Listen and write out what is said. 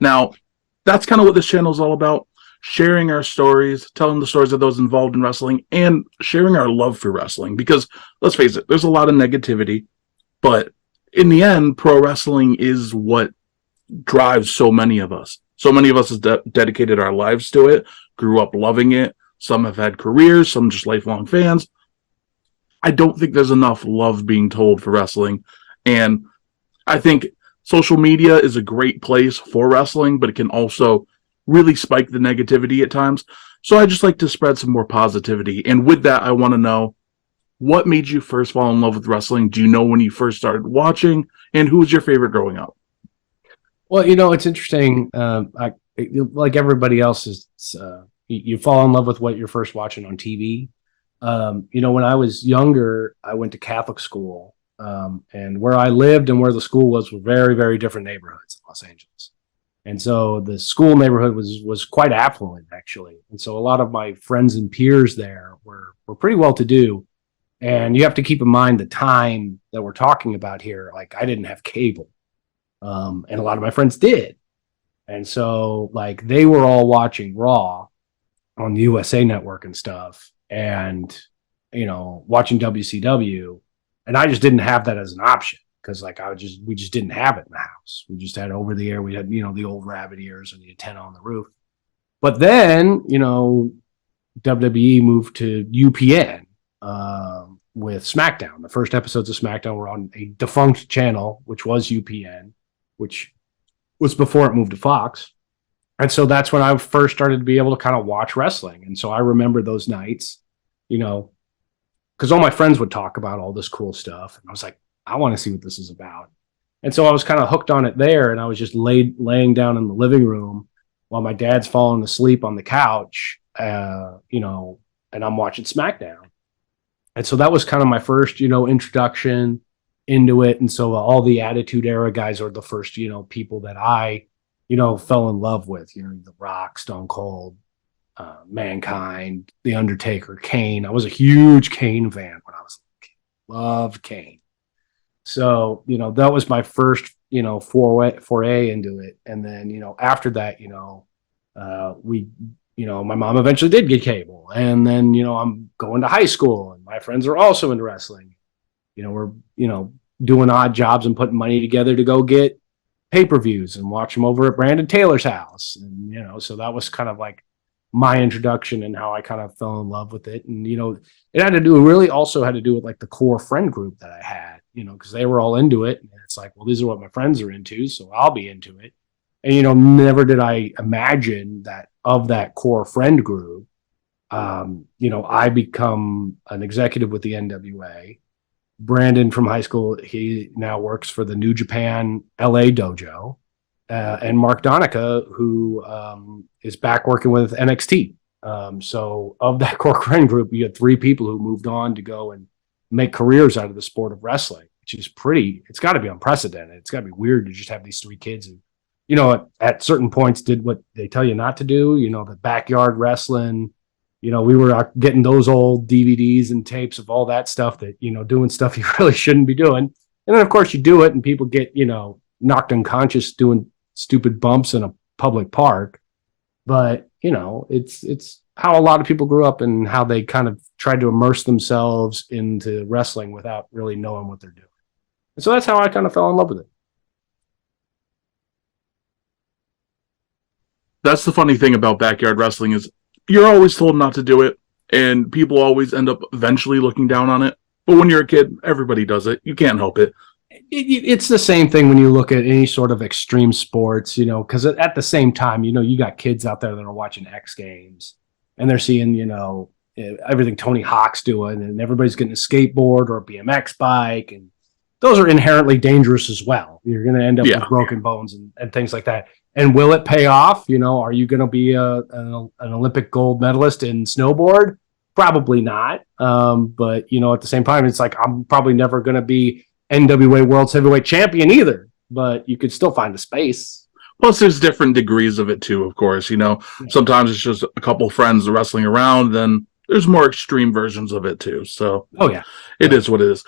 Now, that's kind of what this channel is all about. Sharing our stories, telling the stories of those involved in wrestling, and sharing our love for wrestling. Because, let's face it, there's a lot of negativity. But in the end, pro wrestling is what drives so many of us. So many of us have dedicated our lives to it, grew up loving it. Some have had careers, some just lifelong fans. I don't think there's enough love being told for wrestling. And I think social media is a great place for wrestling, but it can also really spike the negativity at times. So I just like to spread some more positivity. And with that, I want to know, what made you first fall in love with wrestling? Do you know when you first started watching? And who was your favorite growing up? Well, it's interesting. Like everybody else, you fall in love with what you're first watching on TV. When I was younger, I went to Catholic school, and where I lived and where the school was were very, very different neighborhoods in Los Angeles. And so the school neighborhood was quite affluent, actually. And so a lot of my friends and peers there were pretty well to do. And you have to keep in mind the time that we're talking about here. Like, I didn't have cable, and a lot of my friends did. And so, like, they were all watching Raw on the USA Network and stuff, and watching WCW, and I just didn't have that as an option because, like, we just didn't have it in the house. We just had over the air. We had the old rabbit ears and the antenna on the roof. But then WWE moved to UPN. With SmackDown. The first episodes of SmackDown were on a defunct channel, which was UPN, which was before it moved to Fox. And so that's when I first started to be able to kind of watch wrestling. And so I remember those nights, because all my friends would talk about all this cool stuff. And I was like, I want to see what this is about. And so I was kind of hooked on it there. And I was just laying down in the living room while my dad's falling asleep on the couch, and I'm watching SmackDown. And so that was kind of my first, introduction into it. And so all the Attitude Era guys are the first, people that I, fell in love with, The Rock, Stone Cold, Mankind, The Undertaker, Kane. I was a huge Kane fan when I was a kid. Loved Kane. So, that was my first, foray into it. And then, after that, my mom eventually did get cable. And then, I'm going to high school and my friends are also into wrestling. We're, doing odd jobs and putting money together to go get pay-per-views and watch them over at Brandon Taylor's house. And, so that was kind of like my introduction and how I kind of fell in love with it. And, it also had to do with like the core friend group that I had, because they were all into it. And it's like, well, these are what my friends are into, so I'll be into it. And, never did I imagine that of that core friend group, I become an executive with the NWA. Brandon from high school, he now works for the New Japan LA dojo. And Mark Donica, who is back working with NXT. So of that core friend group, you had three people who moved on to go and make careers out of the sport of wrestling, which is it's got to be unprecedented. It's got to be weird to just have these three kids who, at certain points did what they tell you not to do, the backyard wrestling. We were getting those old DVDs and tapes of all that stuff that, doing stuff you really shouldn't be doing. And then, of course, you do it and people get, knocked unconscious doing stupid bumps in a public park. But, it's how a lot of people grew up and how they kind of tried to immerse themselves into wrestling without really knowing what they're doing. And so that's how I kind of fell in love with it. That's the funny thing about backyard wrestling is you're always told not to do it, and people always end up eventually looking down on it. But when you're a kid, everybody does it. You can't help it. It's the same thing when you look at any sort of extreme sports, because at the same time, you got kids out there that are watching X Games, and they're seeing, everything Tony Hawk's doing, and everybody's getting a skateboard or a BMX bike, and those are inherently dangerous as well. You're going to end up with broken bones and things like that. And will it pay off? Are you going to be an Olympic gold medalist in snowboard? Probably not. But, at the same time, it's like I'm probably never going to be NWA World Heavyweight Champion either. But you could still find a space. Plus, there's different degrees of it, too, of course. Sometimes it's just a couple friends wrestling around. Then there's more extreme versions of it, too. So, oh, yeah. It is what it is.